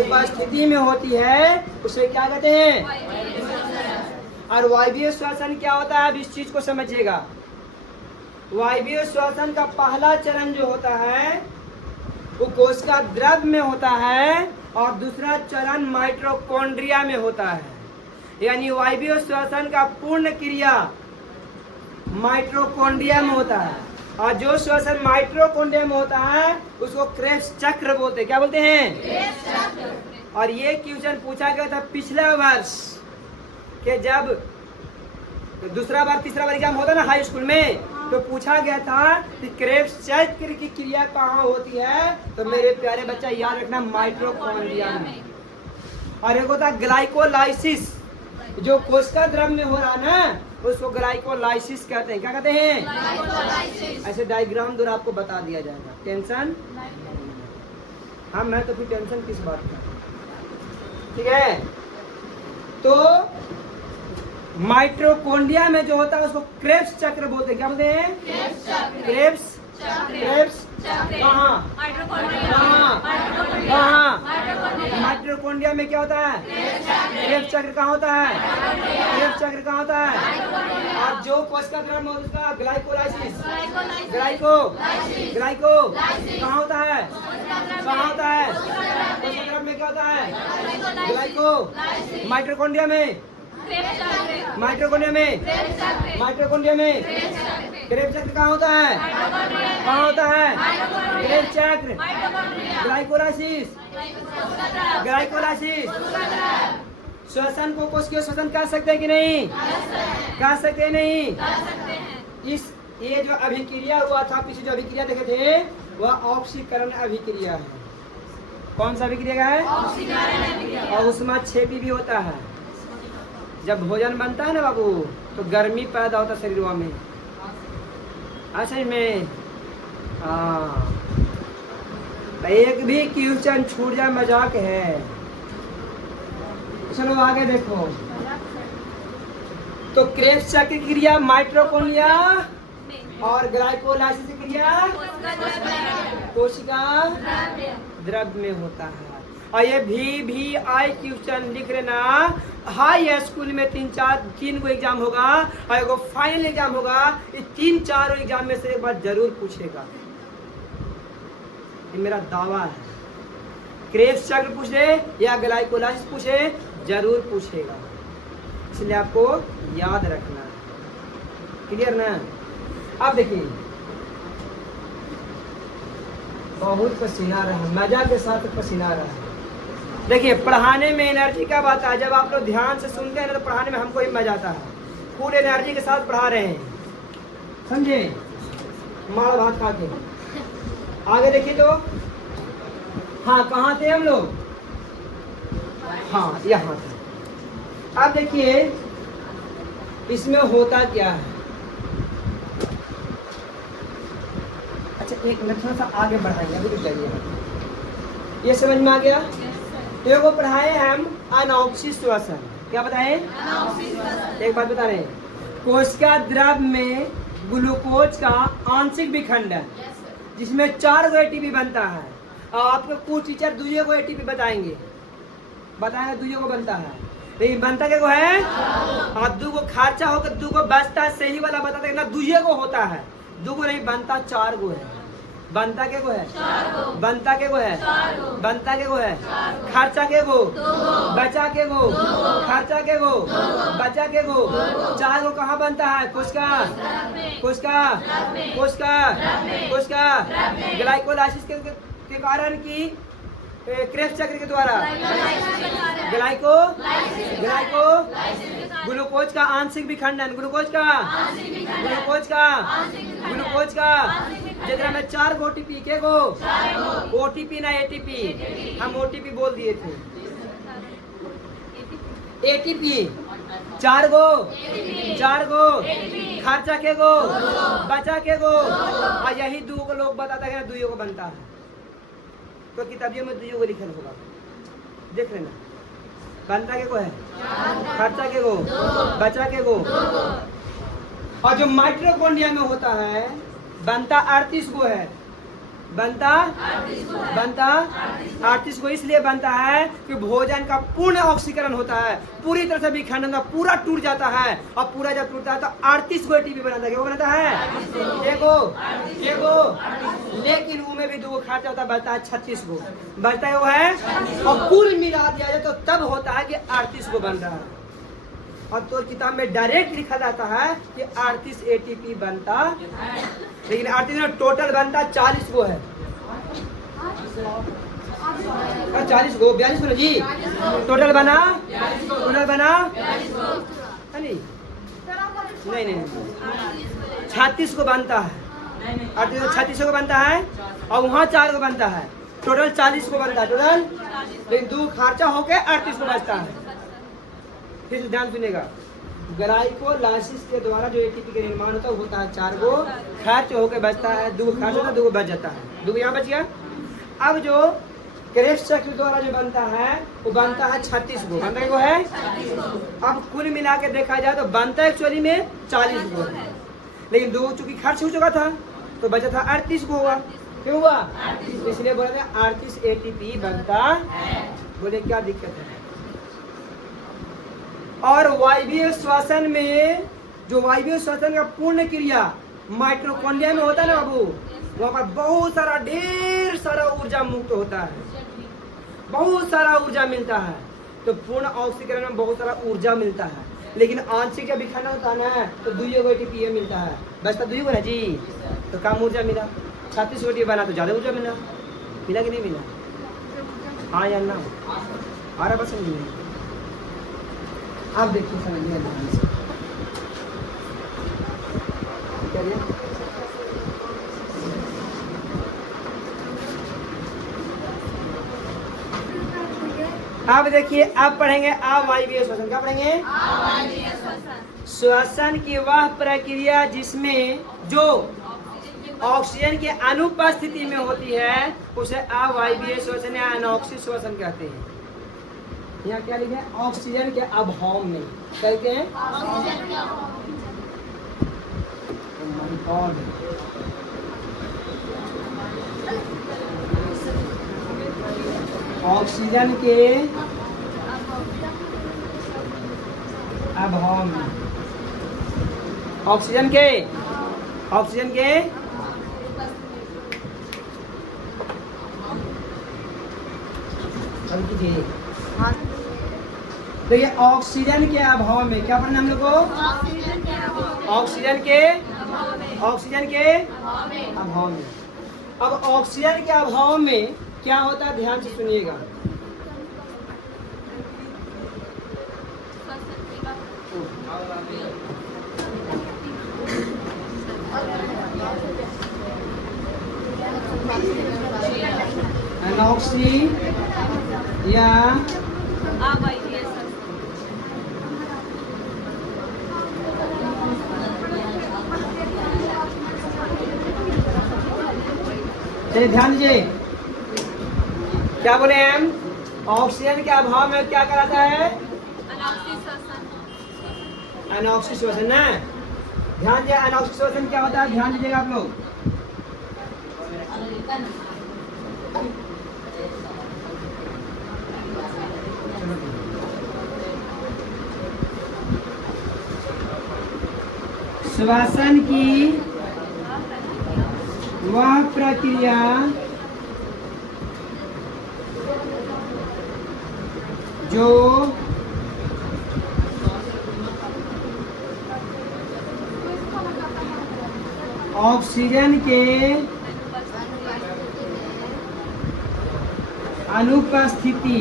उपस्थिति में होती है उसे क्या कहते हैं? और वायवीय श्वसन क्या होता है? अब इस चीज को समझिएगा। वायवीय श्वसन का पहला चरण जो होता है वो कोशिका द्रव में होता है और दूसरा चरण माइटोकॉन्ड्रिया में होता है। यानी वायवीय श्वसन का पूर्ण क्रिया माइटोकॉन्ड्रिया में होता है और जो श्वसन माइटोकॉन्ड्रिया में होता है उसको क्रेब्स चक्र बोलते हैं। क्या बोलते हैं? और ये क्वेश्चन पूछा गया था पिछले वर्ष कि जब दूसरा बार तीसरा बार एग्जाम होता ना हाई स्कूल में, तो पूछा गया था कि क्रेब्स चक्र की क्रिया कहाँ होती है। तो मेरे प्यारे बच्चा याद रखना, माइटोकॉन्ड्रिया में। और एक होता है ग्लाइकोलाइसिस, जो कोशिका द्रव में हो रहा ना उसको ग्लाइकोलाइसिस कहते हैं। क्या कहते हैं? ऐसे डायग्राम द्वारा आपको बता दिया जाएगा। टेंशन हाँ, मैं तो फिर टेंशन किस बात का? ठीक है। तो माइटोकॉन्ड्रिया में जो होता है उसको क्रेब्स चक्र बोलते हैं। क्या बोलते हैं? क्रेब्स कहाँ? माइटोकॉन्ड्रिया में क्या होता है? क्रेब्स चक्र कहाँ होता है? क्रेब्स चक्र कहाँ होता है? और जो कोशिका द्रव में उसका ग्लाइकोलाइसिस, ग्लाइको कहाँ होता है? कहाँ होता है? कोशिका द्रव में क्या होता है? ग्लाइको। माइटोकॉन्ड्रिया में माइटोकॉन्ड्रिया में, माइटोकॉन्ड्रिया में क्रेब्स चक्र कहाँ होता है? कहाँ होता है? क्रेब्स चक्र, ग्लाइकोलाइसिस, ग्लाइकोलाइसिस। श्वसन को कोशिकीय श्वसन कर सकते हैं कि नहीं? कर सकते नहीं? इस ये जो अभिक्रिया हुआ था, पीछे जो अभिक्रिया देखे थे वह ऑक्सीकरण अभिक्रिया है। कौन सा अभिक्रिया का है? और उसमें छेपी भी होता है। जब भोजन बनता है ना बाबू तो गर्मी पैदा होता है शरीर में। अच्छा में हाँ, एक भी क्वेश्चन छूट जाए मजाक है। चलो आगे देखो। तो क्रेब्स चक्र की क्रिया माइटोकॉन्ड्रिया और ग्लाइकोलाइसिस की क्रिया कोशिका द्रव्य में होता है। और ये भी आई क्वेश्चन लिख लेना। हाई स्कूल में 3 गो एग्जाम होगा और एगो फाइनल एग्जाम होगा। ये 3-4 एग्जाम में से एक बार जरूर पूछेगा, ये मेरा दावा है। क्रेब्स चक्र पूछे या ग्लाइकोलाइसिस पूछे, जरूर पूछेगा, इसलिए आपको याद रखना है। क्लियर ना? अब देखिए, बहुत पसीना आ रहा है, मजा के साथ पसीना आ रहा है। देखिए, पढ़ाने में एनर्जी का बात है। जब आप लोग ध्यान से सुनते हैं ना तो पढ़ाने में हमको ही मजा आता है। फुल एनर्जी के साथ पढ़ा रहे हैं, समझे? मार भात खा के आगे देखिए तो। हाँ, कहाँ थे हम लोग? हाँ, यहाँ थे। अब देखिए इसमें होता क्या है। अच्छा, एक मिनट थोड़ा सा आगे बढ़ाएंगे, अभी रुक जाइए। ये समझ में आ गया? तो वो पढ़ाए हम अनॉक्सिक श्वसन। क्या बताएं? एक बात बता रहे हैं, कोशिका द्रव्य में ग्लूकोज का आंशिक विखंडन, जिसमें 4 गो एटीपी बनता है। और आपको कुछ टीचर 2 गो एटीपी बताएंगे 2 गो बनता है, लेकिन बनता क्या को है? और 2 गो खर्चा होकर 2 गो बचता है। सही वाला बताते हैं ना, 2 गो होता है, 2 गो नहीं बनता, 4 गो है। बनता के गो है? बनता के गो है? बनता के गो है? खर्चा के गो, बचा के गो, खर्चा के गो, बचा के गो। 4 गो कहाँ बनता है? कोशिका, कोशिका, कोशिका, कोशिका। ग्लाइकोलाइसिस के कारण की क्रेब्स चक्र के द्वारा ग्लाइको ग्लूकोज का आंशिक विखंडन, ग्लूकोज का जितना में 4 गो ओटीपी के गो, ओटीपी ना एटीपी, हम ओटीपी बोल दिए थे। एटीपी 4 गो, खर्चा के गो, बचा के गो। और यही 2 को लोग बताता है 2 को बनता है। तो किताबियों में 2 को लिखल होगा, देख लेना। बनता के को है? खर्चा के गो, बचा के गो। और जो माइटोकॉन्ड्रिया में होता है बनता 38 गो है। बनता 38 गो इसलिए बनता है कि भोजन का पूर्ण ऑक्सीकरण होता है, पूरी तरह से विखंडन पूरा टूट जाता है। और पूरा जब टूटता है तो 38 गो एटीपी बनाता है। क्या बनता है? एगो। लेकिन उनमें भी 2 गो खर्चा होता है, बचता है 36 गो। बचता है वो है, और कुल मिला दिया जाए तो तब होता है कि 38 गो बन रहा है। और तो किताब में डायरेक्ट लिखा जाता है कि 38 एटीपी बनता, लेकिन 38 में टोटल बनता 40 गो है। 40 गो, 42 गो जी टोटल बना, नहीं 36 को बनता है। 36 को बनता है और वहाँ 4 को बनता है, टोटल 40 को बनता है टोटल। लेकिन 2 खर्चा होके 38 को बचता है। फिर ध्यान सुनेगा, ग्लाइकोलाइसिस के द्वारा जो एटीपी का निर्माण होता है 4 गो, खर्च होकर बचता है 2 गो खर्च होता है, 2 गो बच जाता है, 2 गो यहाँ बच गया। अब जो क्रेब्स चक्र द्वारा जो बनता है वो बनता है 36 गो। बनता को है? अब कुल मिला के देखा जाए तो बनता एक्चुअली में 40 गो है, लेकिन 2 चूंकि खर्च हो चुका था तो बचा था 38 गो हुआ। क्यों हुआ? इसलिए बोला था 38 एटीपी बनता। बोले क्या दिक्कत है? और वायवीय श्वसन में, जो वायवीय श्वसन का पूर्ण क्रिया माइटोकॉन्ड्रिया में होता है ना बाबू, वहाँ पर बहुत सारा ढेर सारा ऊर्जा मुक्त होता है, बहुत सारा ऊर्जा मिलता है। तो पूर्ण ऑक्सीकरण में बहुत सारा ऊर्जा मिलता है, लेकिन आंशिक जब विखंडन होता है ना तो 2 ATP मिलता है, बचता 2 ना जी, तो कम ऊर्जा मिला। 36 ATP बना तो ज़्यादा ऊर्जा मिला, मिला कि नहीं मिला? हाँ या ना? आ रहा बस समझिए। आप देखिए समझिए ध्यान से। अब देखिए, अब पढ़ेंगे अवायवीय श्वसन। क्या पढ़ेंगे? श्वसन की वह प्रक्रिया जिसमें जो ऑक्सीजन की अनुपस्थिति में होती है उसे अवायवीय श्वसन या अनॉक्सिक श्वसन कहते हैं। यहाँ क्या लिखे हैं? ऑक्सीजन के अभाव में कहते हैं। ऑक्सीजन के अभाव में, ऑक्सीजन के देखिए, ऑक्सीजन के अभाव में क्या पढ़ना हम लोग को? ऑक्सीजन के अभाव में। अब ऑक्सीजन के अभाव में क्या होता है, ध्यान से सुनिएगा। एनॉक्सी या चलिए ध्यान दीजिए, क्या बोले हम? ऑक्सीजन के अभाव में क्या कराता है? अनॉक्सिक श्वसन ना। ध्यान दीजिए, अनॉक्सिक श्वसन क्या होता है, ध्यान दीजिएगा आप लोग। श्वसन की वह प्रक्रिया जो ऑक्सीजन के अनुपस्थिति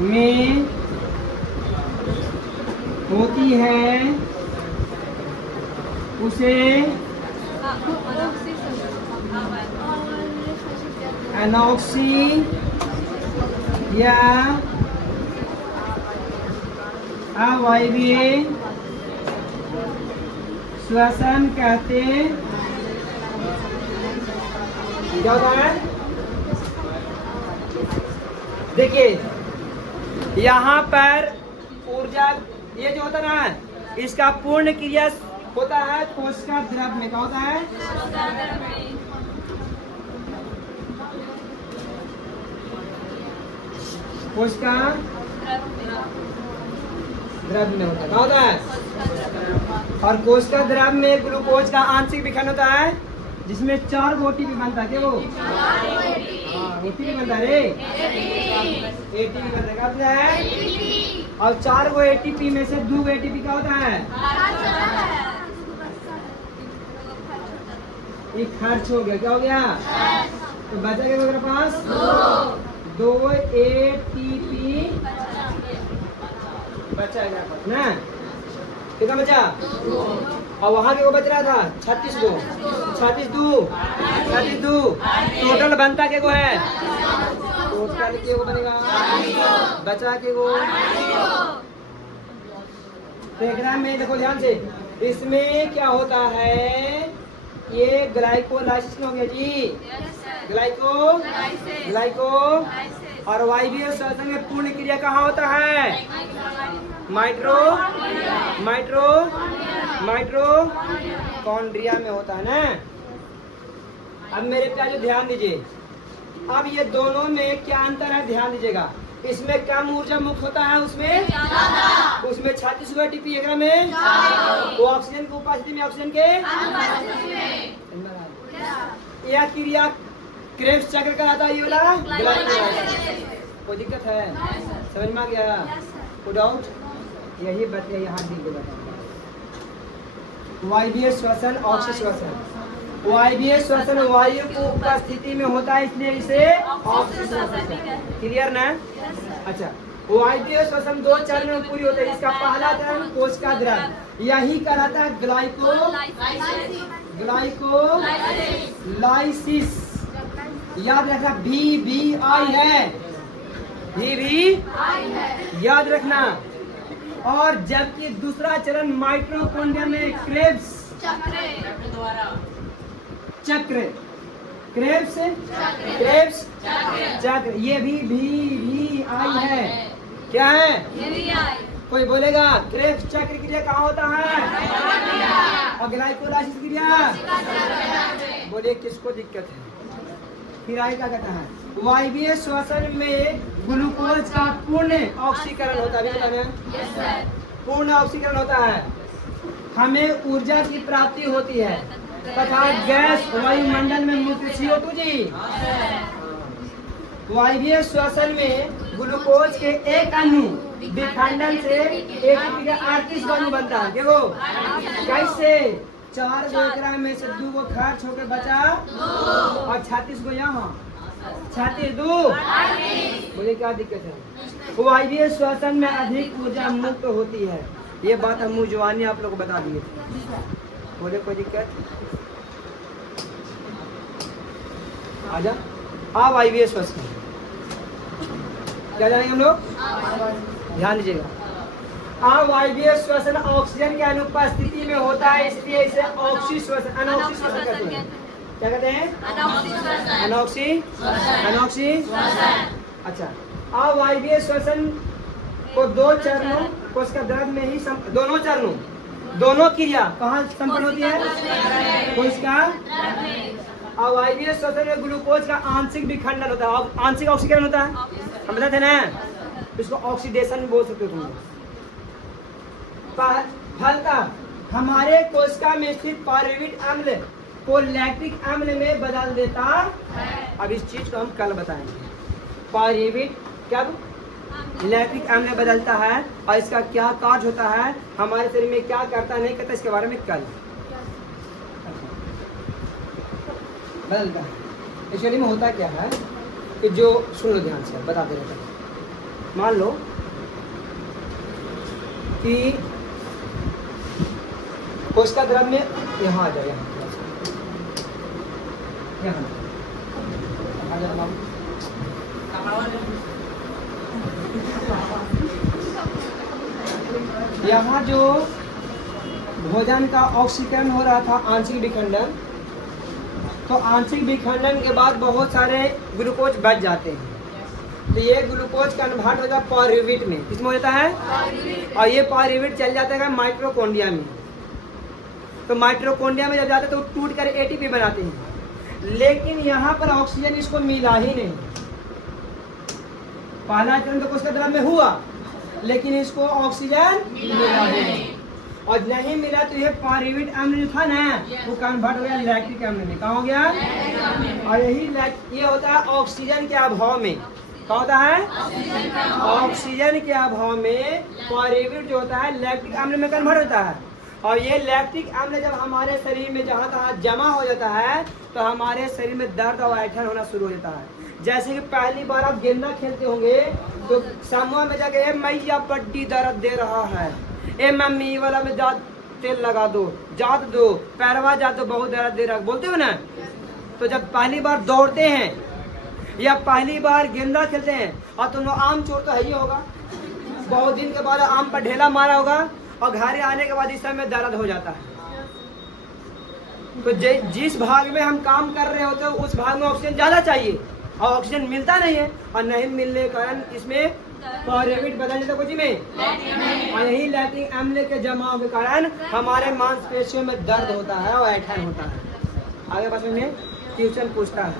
में होती है उसे एनॉक्सी या अवायवीय श्वसन कहते क्या होता है? देखिए, यहाँ पर ऊर्जा ये जो होता है ना, इसका पूर्ण क्रिया होता है कोशिका द्रव में। क्या होता है? कोशिका द्रव में होता है। क्या होता है? और कोशिका द्रव में ग्लूकोज का आंशिक विखंडन होता है, जिसमें 4 OTP बनता है। क्या वो? OTP बनता है रे, ATP बनता है। और 4 ATP में से 2 ATP क्या होता है? ये खर्च हो गया। क्या हो गया? तो बचा क्या मेरे पास? 2 ATP बचा ना, कितना बचा? और वहाँ के वो बच रहा था 36 गो, 36 टोटल बनता के गो है? टोटल के गो बनेगा, बचा के गो। डायग्राम में देखो ध्यान से, इसमें क्या होता है? ये ग्लाइकोलाइसिस हो गया जी, ग्लाइको और वायवीय श्वसन में पूर्ण क्रिया कहाँ होता है? माइटोकॉन्ड्रिया में होता है ना। अब मेरे प्यारे ध्यान दीजिए, अब ये दोनों में क्या अंतर है ध्यान दीजिएगा। इसमें कम ऊर्जा मुक्त होता है, उसमें 36 हुआ डीपी एकरा में वो ऑक्सीजन की उपस्थिति में ऑक्सीजन के यह क्रिया क्रेब्स चक्र कहलाता है। ये वाला कोई दिक्कत है? समझ में आ गया? कोई डाउट? यही बात है, यहाँ दिल के बताऊंगा। वायवीय श्वसन, ऑक्सीय श्वसन। वायवीय श्वसन वायु की उपस्थिति में होता है, इसलिए इसे ऑक्सीय श्वसन। क्लियर ना? अच्छा, वायवीय श्वसन 2 चरण में पूरी होती है। इसका पहला चरण कोशिका द्रव, यही कहलाता है ग्लाइकोलाइसिस। याद रखना, VVI है, VV याद रखना। और जबकि दूसरा चरण माइटोकॉन्ड्रिया में क्रेब्स चक्र, ये भी VVI है। क्या है? कोई बोलेगा क्रेब्स चक्र क्रिया कहाँ होता है? और ग्लाइकोलाइसिस क्रिया बोले किसको दिक्कत है? फिर आगे क्या कहता है? वायवीय श्वसन में ग्लूकोज का पूर्ण ऑक्सीकरण होता है। पूर्ण ऑक्सीकरण होता है, हमें ऊर्जा की प्राप्ति होती है तथा गैस वायुमंडल में मुक्त। CO2 जी, वायवीय श्वसन में ग्लूकोज के एक अणु विखंडन से ATP का 38 अणु बनता है। देखो कैसे 4 गो एकरा में से 2 गो खर्च होकर बचा और 36 गो यहाँ 36 2 बोले क्या दिक्कत है? वायवीय श्वसन में अधिक ऊर्जा मुक्त होती है। ये बात हम मुजवानी आप लोग को बता दिए थे। बोले कोई दिक्कत? आजा आ वायवीय श्वसन क्या जानेंगे हम लोग? ध्यान दीजिएगा। वायवीय श्वसन ऑक्सीजन के अनुपस्थिति में होता है, इसलिए इसे ऑक्सीय श्वसन, अनॉक्सीय श्वसन कहते हैं। क्या कहते हैं? अनॉक्सीय। अच्छा, वायवीय श्वसन को 2 चरणों कोशिका द्रव में ही दोनों क्रिया कहाँ संपन्न होती है? कोशिका। वायवीय श्वसन में ग्लूकोज का आंशिक विखंडन होता है, आंशिक ऑक्सीकरण होता है। हम बताते हैं ना, इसको ऑक्सीडेशन बोल सकते हो तुम। फलतः हमारे कोशिका में स्थित पायरुवेट अम्ल को लैक्टिक अम्ल में बदल देता है। अब इस चीज को हम कल बताएंगे। पायरुवेट क्या लैक्टिक अम्ल में बदलता है और इसका क्या कार्य होता है, हमारे शरीर में क्या करता है नहीं करता, इसके बारे में कल बदलता है। इस शरीर में होता क्या है कि जो सुन लो ध्यान से, बताते रहते हैं। मान लो कि कोशिका द्रव में यहाँ आ जाए, यहाँ जो भोजन का ऑक्सीकरण हो रहा था, आंशिक विखंडन, तो आंशिक विखंडन के बाद बहुत सारे ग्लूकोज बच जाते हैं। तो ये ग्लूकोज कन्वर्ट हो जाता है पायरुवेट में। किसमें हो जाता है? और ये पायरुवेट चल जाता है माइटोकॉन्ड्रिया में। तो माइटोकॉन्ड्रिया में जब जाते हैं तो टूट कर ATP बनाते हैं, लेकिन यहाँ पर ऑक्सीजन इसको मिला ही नहीं। पहला चरण तो कोशिका द्रव में हुआ, लेकिन इसको ऑक्सीजन मिला नहीं, और नहीं मिला तो ये पायरुवेट अम्ल जो था ना, वो कन्वर्ट हो गया लैक्टिक अम्ल में। कहाँ हो गया? और यही ये होता है ऑक्सीजन के अभाव में। क्या होता है? ऑक्सीजन के अभाव में पायरुवेट जो होता है लैक्टिक अम्ल में कन्वर्ट होता है। और ये लैक्टिक अम्ल जब हमारे शरीर में जहाँ तहाँ जमा हो जाता है तो हमारे शरीर में दर्द और ऐंठन होना शुरू हो जाता है। जैसे कि पहली बार आप गेंदा खेलते होंगे तो समूह में जाके मैया बड्डी दर्द दे रहा है, ए मम्मी वाला में जात तेल लगा दो, जात दो, पैरवा जात दो, बहुत दर्द दे रहा, बोलते हो ना। तो जब पहली बार दौड़ते हैं या पहली बार गेंदा खेलते हैं और तुम आम चोर तो है ही होगा, बहुत दिन के बाद आम पर ढेला मारा होगा और घर आने के बाद इस समय दर्द हो जाता है। तो जिस भाग में हम काम कर रहे होते हैं उस भाग में ऑक्सीजन ज़्यादा चाहिए और ऑक्सीजन मिलता नहीं है, और नहीं मिलने के कारण इसमें पायरुवेट बदल जाता कुछ में, और यही लैक्टिक अम्ल के जमाव के कारण हमारे मांसपेशियों में दर्द होता है और ऐंठन होता है। आगे बस में ट्यूशन पूछता है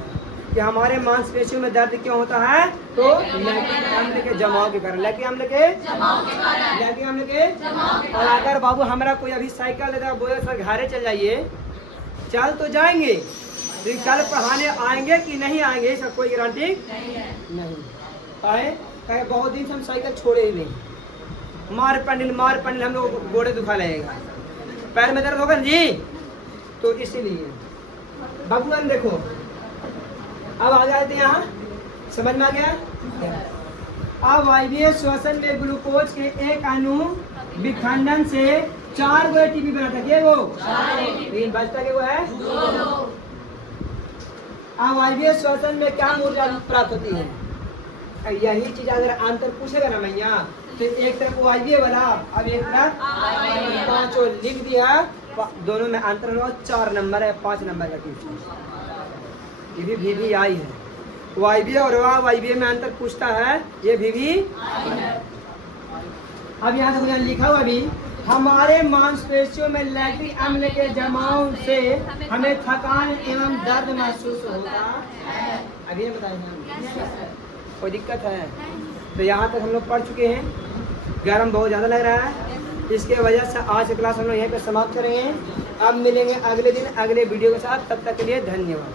कि हमारे मांसपेशियों में दर्द क्यों होता है, तो लैक्टिक अम्ल के जमाव के कारण, लैक्टिक अम्ल के और अगर बाबू हमारा कोई अभी साइकिल लेता बोले सर घरे चल जाइए, चल तो जाएंगे लेकिन कल पढ़ाने आएंगे कि नहीं आएंगे इसका कोई गारंटी नहीं आए। कहे बहुत दिन से हम साइकिल छोड़े ही नहीं, मार पंडिल हम लोग को गोड़े दुखा लगेगा, पैर में दर्द होगा जी, तो इसीलिए बाबूआन देखो अब आ जाते हैं यहाँ, समझ में आ गया। अब वायवीय श्वसन में ग्लूकोज के एक अणु विखंडन से 4 गो एटीपी बनाता है, वो लेकिन बचता के वो है 2। अब वायवीय श्वसन में क्या ऊर्जा प्राप्त होती है, यही चीज अगर अंतर पूछेगा ना भैया, तो एक तरफ वायवीय वाला, अब एक तरफ 5 लिख दिया, दोनों में अंतर होगा 4 नंबर है, 5 नंबर का क्वेश्चन, ये भी आई है। वायवीय और वायवीय में अंतर पूछता है, ये भी अब यहाँ से मुझे लिखा हुआ भी, हमारे मांसपेशियों में लैक्टिक अम्ल के जमाव से हमें थकान एवं दर्द महसूस होता है। अभी ये बताइए कोई दिक्कत है, तो यहाँ तक हम लोग पढ़ चुके हैं। गर्म बहुत ज़्यादा लग रहा है, इसके वजह से आज की क्लास हम लोग यहीं पे समाप्त करेंगे। अब मिलेंगे अगले दिन अगले वीडियो के साथ, तब तक के लिए धन्यवाद।